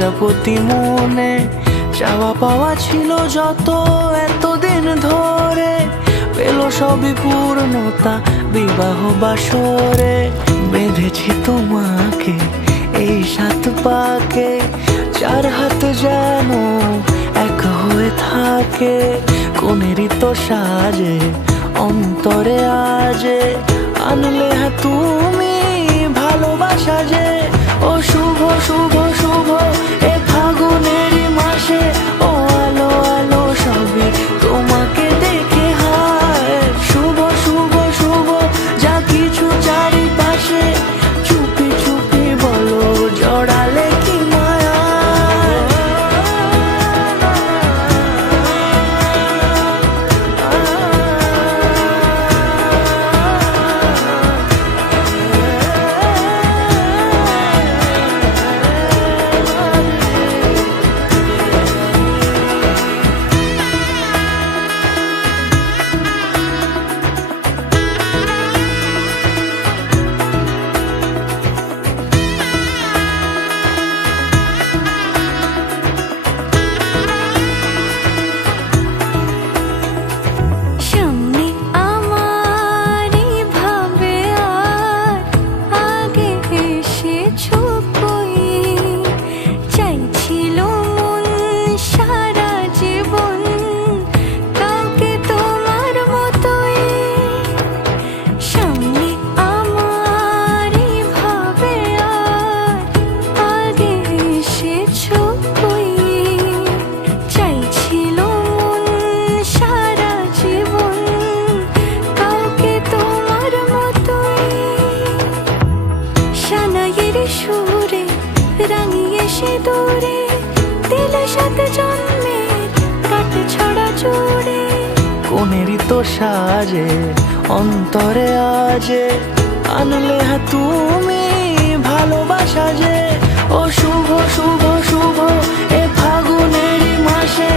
প্রজাপতি মনে চাওয়া পাওয়া ছিল যত এতদিন ধরে, পেল সবই পূর্ণতা বিবাহ বাসরে। বেঁধেছি তোমাকে এই 7 পাকে, 4 হাত যেন এক হয়ে থাকে। কোনেরই তো সাজে অন্তরে আজে, আনলে হ্যাঁ তুমি ভালোবাসা যে। ও শুভ শুভ শুভ এ ফাগুনেরই মাসে, ও আলো আলো সবই তোমাকে দেখে হায়। শুভ শুভ শুভ যা কিছু চারিপাশে, চুপি চুপি বলো জড়ালে কি মায়া। সুরে রাঙিয়ে সে দূরে দিল 7 জন্মের কাট ছড়া জুড়ে। কোনেরই তো সাজে অন্তরে আজে, আনলে হ্যাঁ তুমি ভালোবাসা যে। ও শুভ শুভ শুভ এ ফাগুনেরই মাসে,